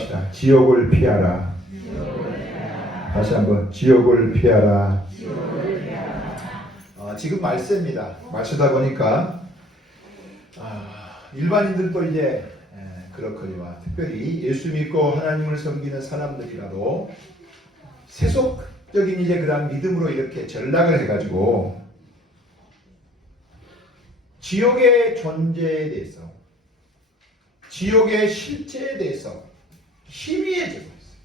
합시다. 지옥을 피하라. 다시 한번 지옥을 피하라. 지금 말세입니다. 말세다 보니까 일반인들도 이제 그렇거니와 특별히 예수 믿고 하나님을 섬기는 사람들이라도 세속적인 이제 그런 믿음으로 이렇게 전락을 해가지고 지옥의 존재에 대해서, 지옥의 실체에 대해서 희미해지고 있어요.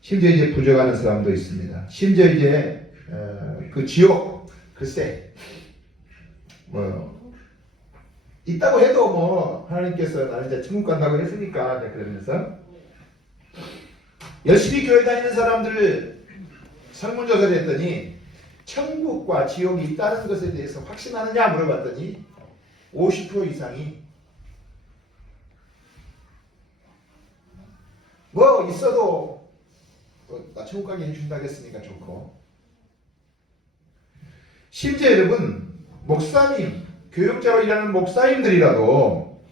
심지어 이제 부정하는 사람도 있습니다. 심지어 이제 그 지옥, 글쎄 있다고 해도 하나님께서 나는 이제 천국 간다고 했으니까 그러면서 열심히 교회 다니는 사람들 설문조사를 했더니 천국과 지옥이 있다는 것에 대해서 확신하느냐 물어봤더니 50% 이상이 있어도 나 천국 가게 해준다고 했으니까 좋고, 심지어 여러분 목사님, 교육자로 일하는 목사님들이라도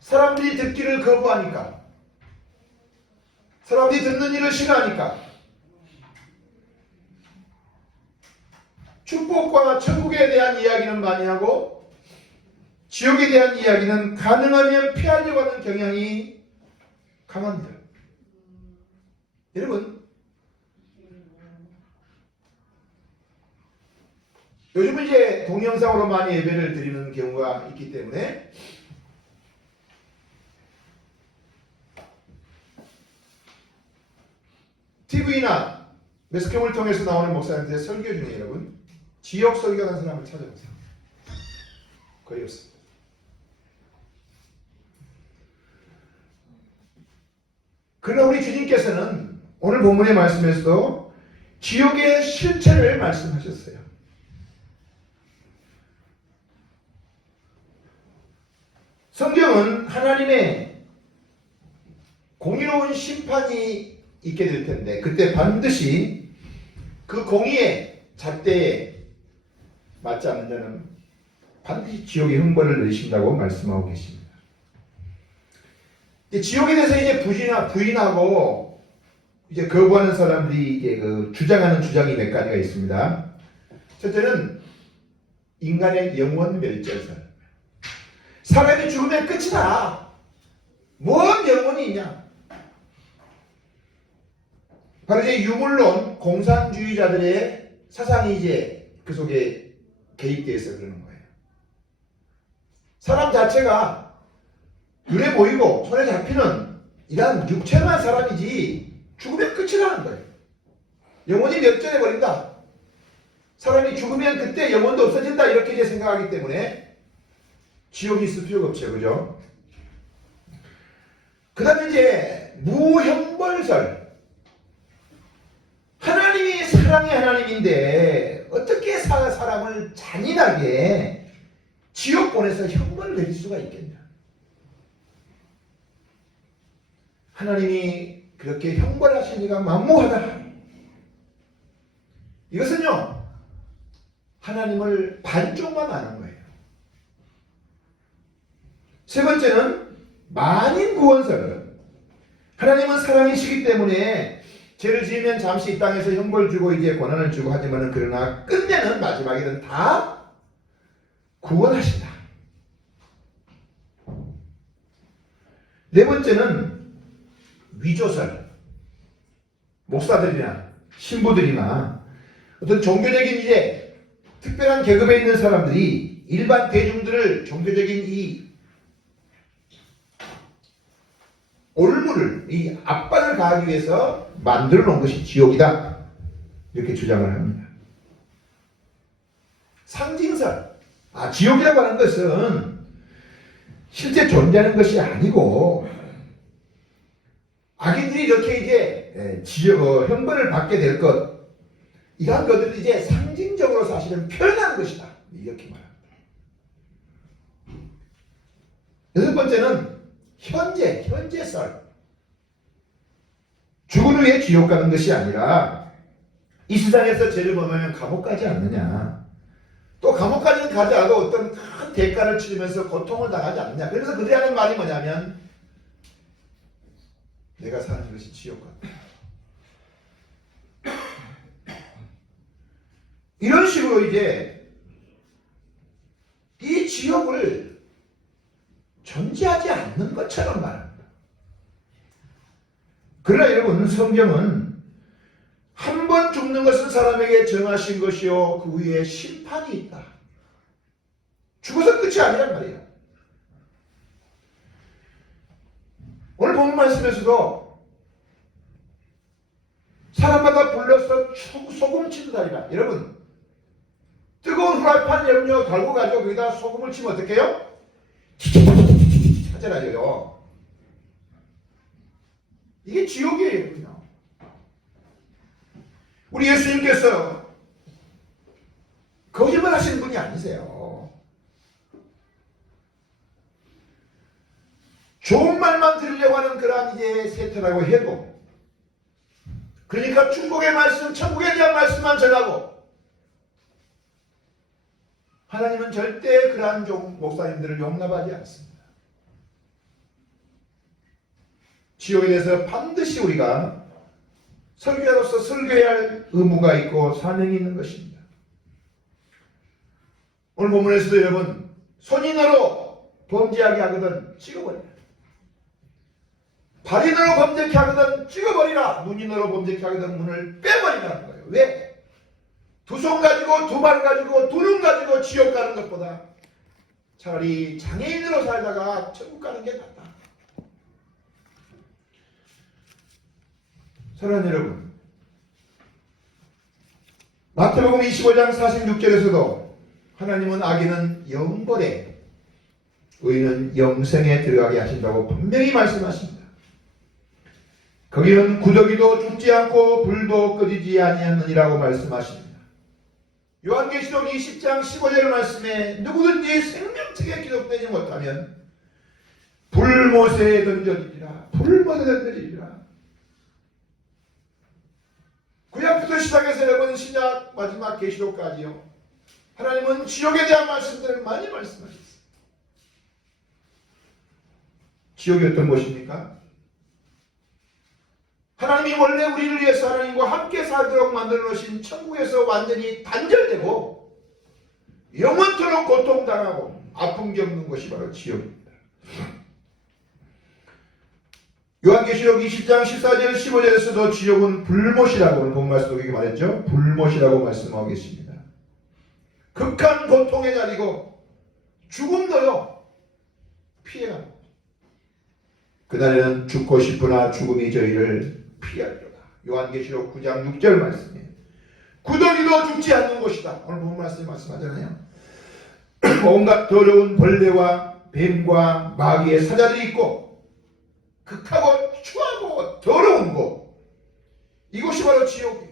사람들이 듣기를 거부하니까, 사람들이 듣는 일을 싫어하니까 축복과 천국에 대한 이야기는 많이 하고 지옥에 대한 이야기는 가능하면 피하려고 하는 경향이 강합니다. 여러분, 요즘은 이제 동영상으로 많이 예배를 드리는 경우가 있기 때문에 TV나 매스컴을 통해서 나오는 목사님들의 설교 중에 여러분 지역 설교하는 사람을 찾아보세요. 거의 없습니다. 그러나 우리 주님께서는 오늘 본문의 말씀에서도 지옥의 실체를 말씀하셨어요. 성경은 하나님의 공의로운 심판이 있게 될 텐데 그때 반드시 그 공의의 잣대에 맞지 않는 자는 반드시 지옥의 형벌을 내리신다고 말씀하고 계십니다. 지옥에 대해서 이제 부인하고 이제 거부하는 사람들이 이제 주장하는 주장이 몇 가지가 있습니다. 첫째는 인간의 영원 멸절설. 사람이 죽으면 끝이다. 뭔 영혼이 있냐? 바로 이제 유물론 공산주의자들의 사상이 이제 그 속에 개입되어서 그러는 거예요. 사람 자체가 눈에 보이고 손에 잡히는 이런 육체만 사람이지 죽으면 끝이라는 거예요. 영혼이 멸절해 버린다. 사람이 죽으면 그때 영혼도 없어진다. 이렇게 이제 생각하기 때문에 지옥이 있을 필요가 없죠. 그죠? 그 다음에 이제 무형벌설. 하나님이 사랑의 하나님인데 어떻게 사람을 잔인하게 지옥 보내서 형벌을 내릴 수가 있겠냐. 하나님이 그렇게 형벌하시니까 만무하다. 이것은요 하나님을 반쪽만 아는 거예요. 세 번째는 만인구원설. 하나님은 사랑이시기 때문에 죄를 지으면 잠시 이 땅에서 형벌 주고 이제 고난을 주고 하지만은 그러나 끝내는 마지막에는 다 구원하신다. 네 번째는 위조설. 목사들이나 신부들이나 어떤 종교적인 이제 특별한 계급에 있는 사람들이 일반 대중들을 종교적인 이 올무를, 이 압박을 가하기 위해서 만들어 놓은 것이 지옥이다. 이렇게 주장을 합니다. 상징설. 지옥이라고 하는 것은 실제 존재하는 것이 아니고 악인들이 이렇게 이제 형벌을 받게 될 것, 이러한 것들을 이제 상징적으로 사실은 표현하는 것이다. 이렇게 말합니다. 여섯 번째는 현재설. 죽은 후에 지옥 가는 것이 아니라 이 세상에서 죄를 범하면 감옥 가지 않느냐. 또 감옥까지는 가지 않아도 어떤 큰 대가를 치르면서 고통을 당하지 않느냐. 그래서 그들이 하는 말이 뭐냐면 내가 사는 것이 지옥 같다. 이런 식으로 이제 이 지옥을 존재하지 않는 것처럼 말합니다. 그러나 여러분, 성경은 한 번 죽는 것은 사람에게 정하신 것이요 그 후에 심판이 있다. 죽어서 끝이 아니란 말이에요. 오늘 본 말씀에서도 사람마다 불러서 소금 치듯 하리라. 여러분, 뜨거운 후라이팬 염료 달고 가지고 거기다 소금을 치면 어떻게 해요? 하잖아요. 이게 지옥이에요. 그냥. 우리 예수님께서 거짓말 하시는 분이 아니세요. 좋은 말만 들으려고 하는 그런 이제 세태라고 해도, 그러니까 축복의 말씀, 천국에 대한 말씀만 전하고, 하나님은 절대 그러한 목사님들을 용납하지 않습니다. 지옥에 대해서 반드시 우리가 설교자로서 설교해야 할 의무가 있고 사명이 있는 것입니다. 오늘 본문에서도 여러분, 손인으로 범죄하게 하거든 찍어버리라. 발인으로 범죄케 하거든 찍어버리라. 눈인으로 범죄케 하거든 문을 빼버리라는 거예요. 왜? 두 손 가지고 두 발 가지고 두 눈 가지고 지옥 가는 것보다 차라리 장애인으로 살다가 천국 가는 게 낫다. 사랑하는 여러분, 마태복음 25장 46절에서도 하나님은 악인은 영벌에, 의인은 영생에 들어가게 하신다고 분명히 말씀하십니다. 거기는 구더기도 죽지 않고 불도 꺼지지 아니하느니라고 말씀하십니다. 요한계시록 20장 15절 말씀에 누구든지 생명책에 기록되지 못하면 불못에 던져지리라. 불못에 던져지리라. 구약부터 시작해서 여러분 신약 마지막 계시록까지요, 하나님은 지옥에 대한 말씀들을 많이 말씀하셨어요. 지옥이 어떤 것입니까? 하나님이 원래 우리를 위해서 하나님과 함께 살도록 만들어 놓으신 천국에서 완전히 단절되고 영원토록 고통당하고 아픔 겪는 것이 바로 지옥입니다. 요한계시록 20장 14절 15절에서도 지옥은 불못이라고, 오늘 본 말씀 속에 말했죠. 불못이라고 말씀하고 계십니다. 극한 고통의 자리고 죽음도요 피해갑니다. 그날에는 죽고 싶으나 죽음이 저희를 피하리로다. 요한계시록 9장 6절 말씀이에요. 구더기도 죽지 않는 곳이다. 오늘 본 말씀이 말씀하잖아요. 온갖 더러운 벌레와 뱀과 마귀의 사자들이 있고 극하고 추하고 더러운 곳, 이곳이 바로 지옥이에요.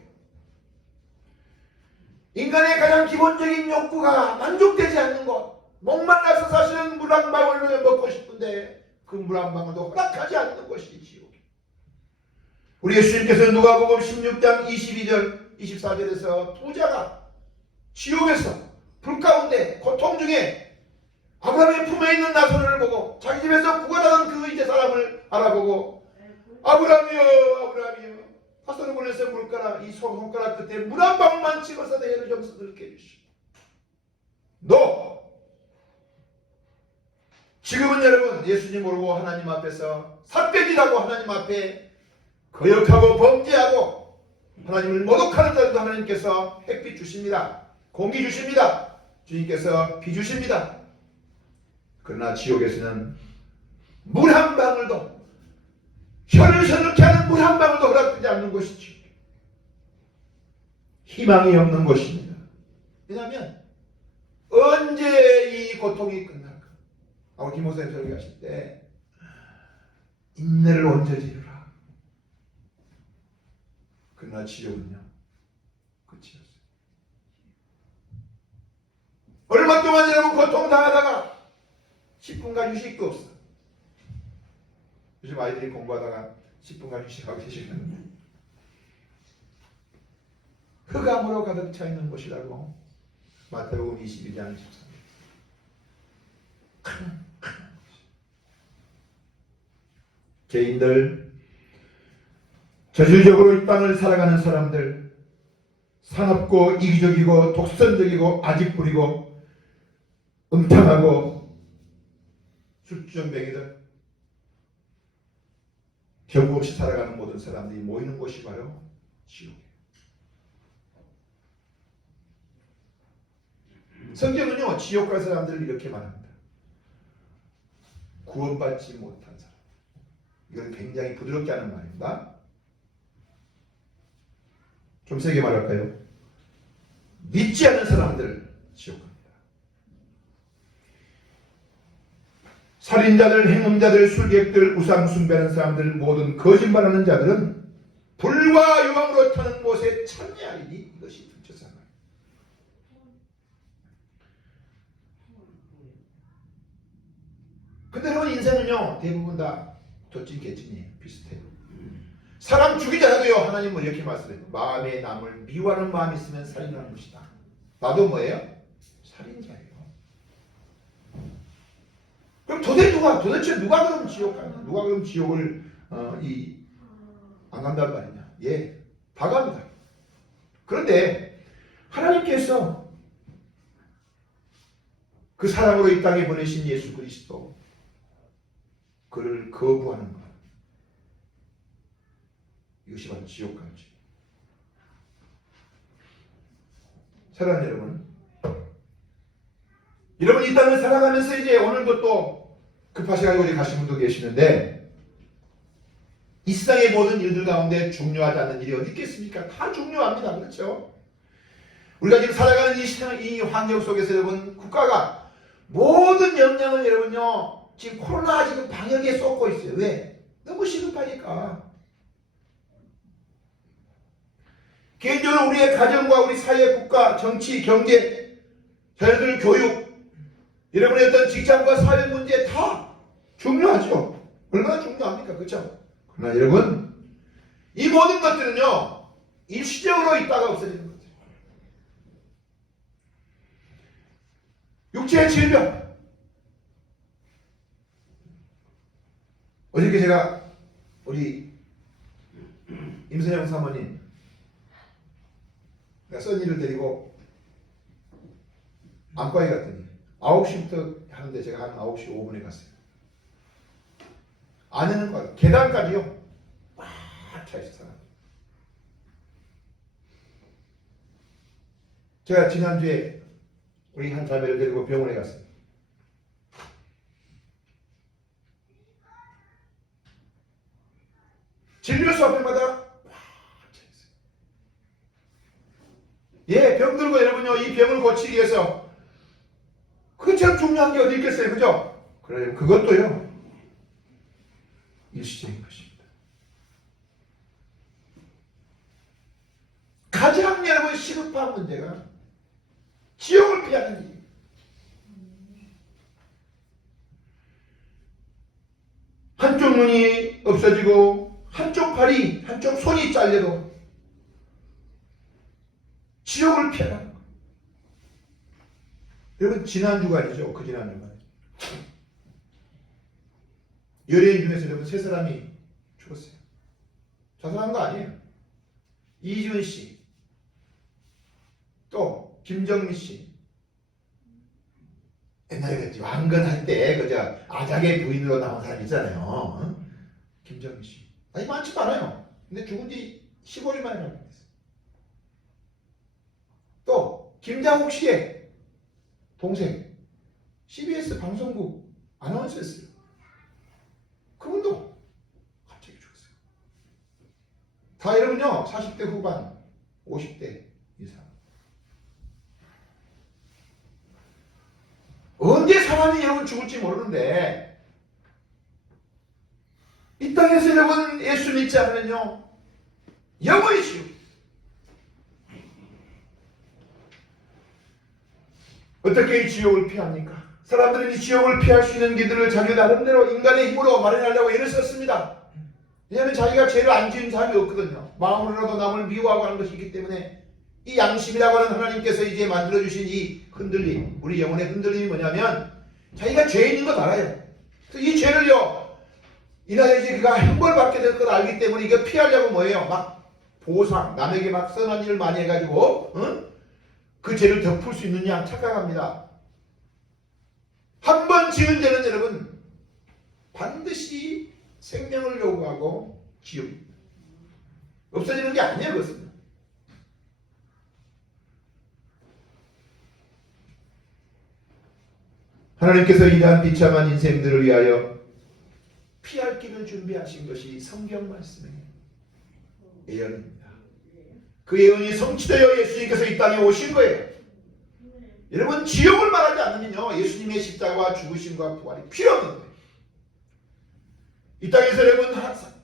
인간의 가장 기본적인 욕구가 만족되지 않는 곳, 목말라서 사실은 물 한 방울을 먹고 싶은데 그 물 한 방울도 허락하지 않는 것이 지옥이에요. 우리 예수님께서 누가복음 16장 22절 24절에서 부자가 지옥에서 불 가운데 고통 중에 아브라함의 품에 있는 나사로를 보고 자기 집에서 구걸하던 그 이제 사람을 알아보고, 아브라함이여 아브라함이여, 파선을 보내서 물가락, 이 손가락 끝에 물 한 방울만 찍어서 내 혀를 좀 써들게 해주시오. 너 지금은 여러분 예수님 모르고 하나님 앞에서 삿배기라고 하나님 앞에 거역하고 범죄하고 하나님을 모독하는 자들도 하나님께서 햇빛 주십니다. 공기 주십니다. 주님께서 비 주십니다. 그러나 지옥에서는 물 한 방울도, 혀를 서늘케 하는 물 한 방울도 허락되지 않는 것이죠. 희망이 없는 것입니다. 왜냐하면 언제 이 고통이 끝날까? 아마 김호사님 설교하실 때 인내를 언제 지르라. 그러나 지옥은요 끝이었어요. 얼마 동안 여러분 고통당하다가 10분간 휴식도 없어. 요즘 아이들이 공부하다가 10분간 휴식하고 계시거든요. 흑암으로 가득 차 있는 곳이라고 마태복음 22장 13절. 개인들 저질적으로 이 땅을 살아가는 사람들, 사납고 이기적이고 독선적이고 아직부리고 음탕하고 술주정뱅이들, 경고 없이 살아가는 모든 사람들이 모이는 곳이 바로 지옥이에요. 성경은요, 지옥 갈 사람들을 이렇게 말합니다. 구원받지 못한 사람. 이건 굉장히 부드럽게 하는 말입니다. 좀 세게 말할까요? 믿지 않는 사람들 지옥 갑니다. 살인자들, 행음자들, 술객들, 우상 숭배하는 사람들, 모든 거짓말하는 자들은 불과 유황으로 타는 곳에 참여하리니 이것이 등쳐서 말이에요. 근데 여러분, 인생은요 대부분 다 도찐 개찐이에요. 비슷해요. 사람 죽이자라도요, 하나님은 이렇게 말씀해요. 마음에 남을 미워하는 마음이 있으면 살인하는 것이다. 나도 뭐예요? 살인자예요. 그럼 도대체 누가 그럼 지옥 가냐? 누가 그럼 지옥을 안 간단 말이냐? 예, 다 갑니다. 그런데 하나님께서 그 사랑으로 이 땅에 보내신 예수 그리스도, 그를 거부하는 것, 이것이 바로 지옥 가는 죄. 사랑하는 여러분, 이 땅을 살아가면서 이제 오늘도 또 급하셔가지고 어디 가신 분도 계시는데, 이 세상의 모든 일들 가운데 중요하지 않는 일이 어디 있겠습니까? 다 중요합니다. 그렇죠? 우리가 지금 살아가는 이 환경 속에서 여러분, 국가가 모든 역량을 여러분요, 지금 코로나 지금 방역에 쏟고 있어요. 왜? 너무 시급하니까. 개인적으로 우리의 가정과 우리 사회, 국가, 정치, 경제, 자녀들 교육, 여러분의 어떤 직장과 사회 문제 다 중요하죠. 얼마나 중요합니까? 그렇죠? 그러나 여러분, 이 모든 것들은요, 일시적으로 있다가 없어지는 거죠. 육체의 질병. 어저께 제가 우리 임선영 사모님, 써니를 데리고 안과에 갔더니 9시부터 하는데 제가 한 9시 5분에 갔어요. 안에는 거 계단까지요, 막 차있어 사람. 제가 지난주에 우리 한 자매를 데리고 병원에 갔어요. 진료소 앞에마다 예, 병들고 여러분요, 이 병을 고치기 위해서 그게 참 중요한 게 어디 있겠어요, 그죠? 그래, 그것도요 일시적인 것입니다. 가장 여러분 시급한 문제가 지옥을 피하는 일. 한쪽 눈이 없어지고 한쪽 팔이, 한쪽 손이 잘려도 지옥을 피하라는 거예요. 여러분, 지난주가 아니죠. 그 지난주가. 연예인 중에서 여러분 3사람이 죽었어요. 자살한 거 아니에요. 이지훈 씨, 또 김정미 씨. 옛날에 그 왕건할 때 그저 아작의 부인으로 나온 사람 있잖아요. 어? 김정미 씨. 아니, 많지도 않아요. 근데 죽은 지 15일 만에 발견됐어요. 또 김장욱 씨의 동생, CBS 방송국 아나운서였어요. 그분도 갑자기 죽었어요. 다 여러분요 40대 후반, 50대 이상. 언제 사람이 여러분 죽을지 모르는데, 이 땅에서 여러분 예수 믿지 않으면요 영원히 지옥. 어떻게 이 지옥을 피합니까? 사람들은 이 지옥을 피할 수 있는 길들을 자기 나름대로 인간의 힘으로 마련하려고 애를 썼습니다. 왜냐하면 자기가 죄를 안 지은 사람이 없거든요. 마음으로라도 남을 미워하고 하는 것이 있기 때문에 이 양심이라고 하는 하나님께서 이제 만들어주신 이 흔들림, 우리 영혼의 흔들림이 뭐냐면 자기가 죄인인 것 알아요. 그래서 이 죄를요 이날에 이제 그가 형벌받게 될 걸 알기 때문에 이거 피하려고 뭐예요? 막 보상, 남에게 막 선한 일을 많이 해가지고 그 죄를 덮을 수 있느냐 착각합니다. 한 번 지은 죄는 여러분 반드시 생명을 요구하고 지옥 없어지는 게 아니에요. 그것은 하나님께서 이러한 비참한 인생들을 위하여 피할 길을 준비하신 것이 성경 말씀이에요. 예언입니다. 그 예언이 성취되어 예수님께서 이 땅에 오신 거예요. 여러분 지옥을 말하지 않으면요 예수님의 십자가와 죽으심과 부활이 필요 없는 거예요. 이 땅에서 여러분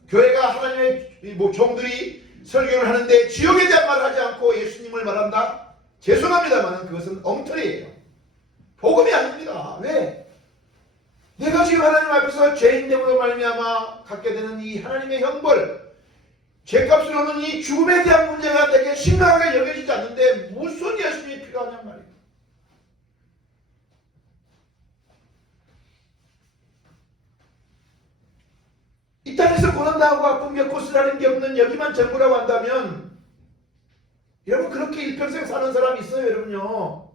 교회가 하나님의 종들이 설교를 하는데 지옥에 대한 말을 하지 않고 예수님을 말한다? 죄송합니다만 그것은 엉터리예요. 복음이 아닙니다. 왜? 내가 지금 하나님 앞에서 죄인됨으로 말미암아 갖게 되는 이 하나님의 형벌, 죄값을 오는 이 죽음에 대한 문제가 되게 심각하게 여겨지지 않는데 무슨 예수님이 필요하냔 말이에요. 이 땅에서 고난당하고 아픔 겪고 쓰라는 게 없는 여기만 전부라고 한다면 여러분 그렇게 일평생 사는 사람이 있어요. 여러분요.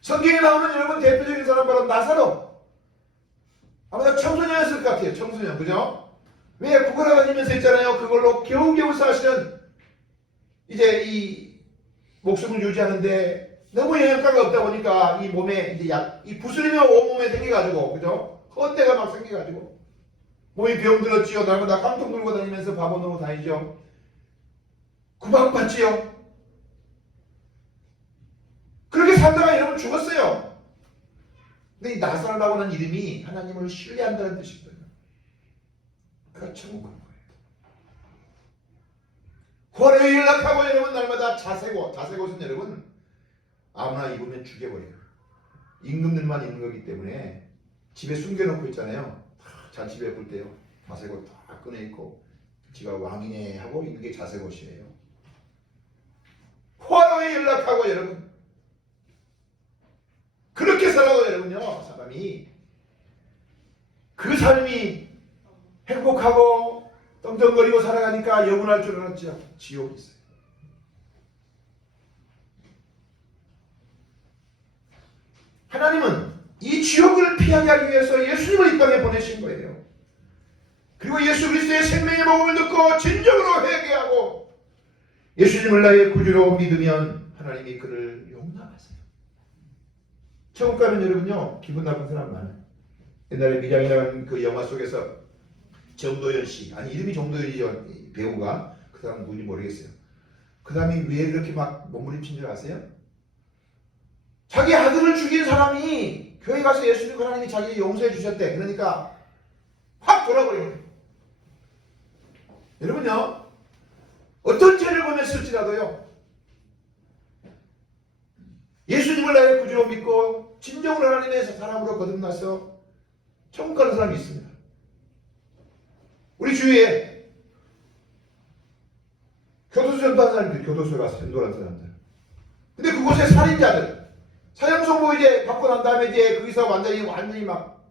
성경에 나오는 여러분 대표적인 사람 바로 나사로. 아마 청소년이었을 것 같아요. 청소년. 그죠? 왜 구걸하 다니면서 있잖아요. 그걸로 겨우겨우 사시는 이제 이 목숨을 유지하는데 너무 영양가가 없다 보니까 이 몸에 이제 이 부스럼이 온몸에 생겨가지고 그죠? 헌대가 막 생겨가지고 몸이 병들었지요. 날마다 깡통 들고 다니면서 바보 노고 다니죠. 구박받지요. 그렇게 살다가 여러분 죽었어요. 근데 이 나사로라고 하는 이름이 하나님을 신뢰한다는 뜻이거든요. 그가 천국 간 거예요. 고아를 연락하고 여러분 날마다 자색옷은 여러분 아무나 입으면 죽여버려요. 임금들만 입는 거기 때문에 집에 숨겨놓고 있잖아요. 잔치배 볼 때요. 자색옷 다 꺼내입고 지가 왕이네 하고 입는 게 자색옷이에요. 포로에 연락하고 여러분 그렇게 살아도 여러분요 사람이 그 삶이 행복하고 떵떵거리고 살아가니까 영원할 줄 알았죠. 지옥이 있어요. 하나님은 이 지옥을 피하게 하기 위해서 예수님을 이 땅에 보내신 거예요. 그리고 예수 그리스도의 생명의 복음을 듣고 진정으로 회개하고 예수님을 나의 구주로 믿으면 하나님이 그를 용납하세요. 천국 가면 여러분요 기분 나쁜 사람 많아요. 옛날에 미장이라는 그 영화 속에서 정도연 씨, 아니 이름이 정도연이죠. 배우가. 그 사람 누군지 모르겠어요. 그 사람이 왜 그렇게 막 몸부림친 줄 아세요? 자기 아들을 죽인 사람이 교회 가서 예수님 하나님이 자기 용서해 주셨대. 그러니까 확 돌아버려요. 여러분요 어떤 죄를 범했을지라도요 예수님을 나의 구주로 믿고 진정으로 하나님의 사람으로 거듭나서 천국 가는 사람이 있습니다. 우리 주위에 교도소 전도하는 사람들, 교도소에 가서 전도하는 사람들. 근데 그곳에 살인자들, 사형선고 이제 받고 난 다음에 이제 거기서 완전히 막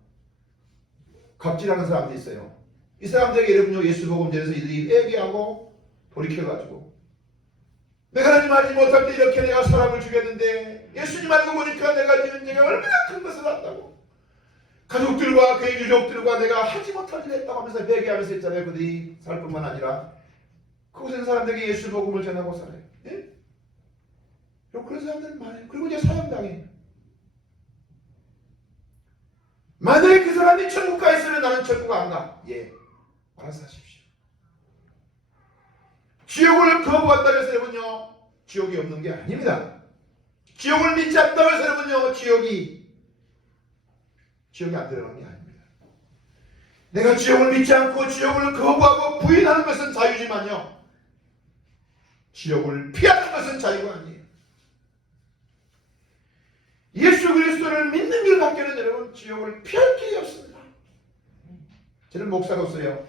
갑질하는 사람들이 있어요. 이 사람들에게 여러분요 예수 복음전에서 이들이 회개하고 돌이켜가지고 내가 하나님 알지 못할 때 이렇게 내가 사람을 죽였는데 예수님 알고 보니까 내가 지은 죄가 얼마나 큰 것을 한다고 가족들과 그의 유족들과 내가 하지 못할 일을 했다고 하면서 회개하면서 있잖아요. 그들이 살 뿐만 아니라 그곳에 있는 사람들에게 예수 복음을 전하고 살아요. 예? 그런 사람들은 많아요. 그리고 이제 사형당해요. 만약에 그 사람이 천국 가 있으면 나는 천국 안 가. 예, 알아서 하십시오. 지옥을 거부한다고 해서 여러분요 지옥이 없는 게 아닙니다. 지옥을 믿지 않다고 해서 여러분요 지옥이 안 들어가는 게 아닙니다. 내가 지옥을 믿지 않고 지옥을 거부하고 부인하는 것은 자유지만요 지옥을 피하는 것은 자유가 아니에요. 예수 그리스도를 믿는 길 밖에는 여러분 지옥을 피할 길이 없습니다. 저는 목사로서요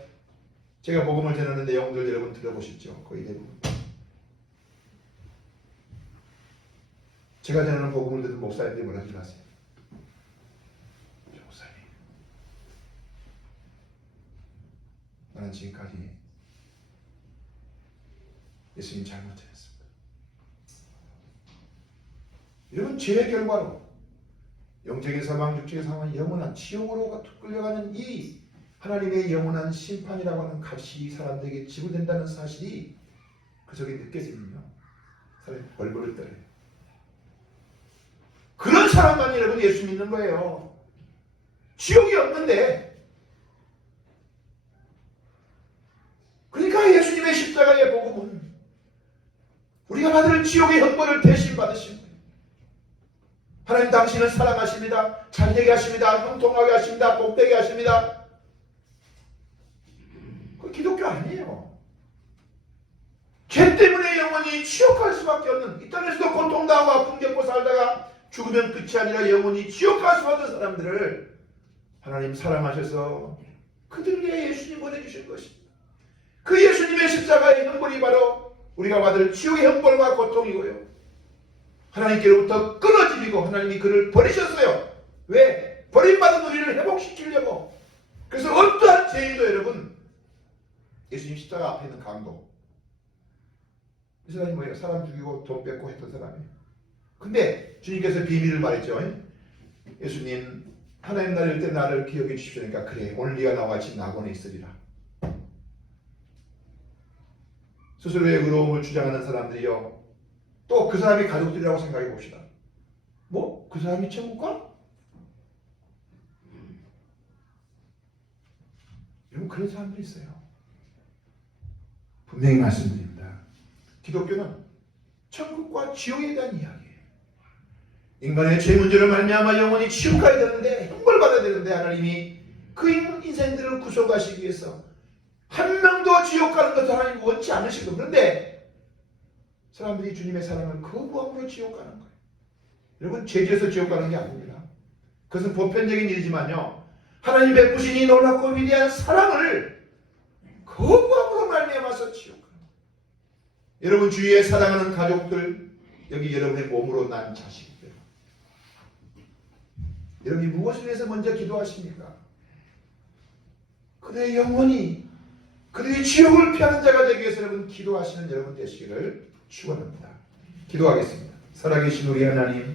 제가 복음을 전하는 내용들 여러분 들어보셨죠? 거의 대부분 제가 전하는 복음을 듣는 목사님들이 뭐라 줄 아세요? 목사님 나는 지금까지 예수님 잘못 전했습니다. 이런 죄의 결과로 영적인 사망, 육적인 사망, 영원한 지옥으로 끌려가는 이 하나님의 영원한 심판이라고 하는 값이 이 사람들에게 지불된다는 사실이 그 속에 느껴지면요, 사람이 벌벌을 떨어요. 그런 사람만 여러분 예수 믿는 거예요. 지옥이 없는데. 그러니까 예수님의 십자가의 복음은 우리가 받을 지옥의 형벌을 대신 받으신 거예요. 하나님 당신을 사랑하십니다. 잘되게 하십니다. 형통하게 하십니다. 복되게 하십니다. 그 기독교 아니에요. 죄 때문에 영원히 지옥 갈 수밖에 없는, 이 땅에서도 고통당하고 아픔 겪고 살다가 죽으면 끝이 아니라 영원히 지옥 갈 수밖에 없는 사람들을 하나님 사랑하셔서 그들 위해 예수님 보내주신 것입니다. 그 예수님의 십자가의 형벌이 바로 우리가 받을 지옥의 형벌과 고통이고요, 하나님께로부터 끊어지고 하나님이 그를 버리셨어요. 왜? 버림받은 우리를 회복시키려고. 그래서 어떠한 죄인도 여러분 예수님 십자가 앞에 있는 강도, 이 사람이 뭐예요? 사람 죽이고 돈 뺏고 했던 사람이에요. 근데 주님께서 비밀을 말했죠. 예수님, 하나님 나라일 때 나를 기억해 주십시오. 그러니까 그래, 오늘 네가 나와 같이 낙원에 있으리라. 스스로의 의로움을 주장하는 사람들이요, 또 그 사람이 가족들이라고 생각해 봅시다. 뭐? 그 사람이 천국 가? 여러분, 그런 사람들이 있어요. 분명히 말씀드립니다. 기독교는 천국과 지옥에 대한 이야기예요. 인간의 죄 문제를 말미암아 영원히 지옥 가야 되는데, 형벌받아야 되는데, 하나님이 그 인생들을 구속하시기 위해서 한 명도 지옥 가는 것을 하나님 원치 않으시고, 그런데 사람들이 주님의 사랑을 거부함으로 지옥 가는 거예요. 여러분, 죄지어서 지옥 가는 게 아닙니다. 그것은 보편적인 일이지만요, 하나님 베푸신 이 놀랍고 위대한 사랑을 거부함으로 말미암아서 지옥 가는 거예요. 여러분 주위에 사랑하는 가족들, 여기 여러분의 몸으로 난 자식들, 여러분이 무엇을 위해서 먼저 기도하십니까? 그들의 영혼이, 그들이 지옥을 피하는 자가 되기 위해서 여러분 기도하시는 여러분 되시기를 축원합니다. 기도하겠습니다. 살아계신 우리 하나님,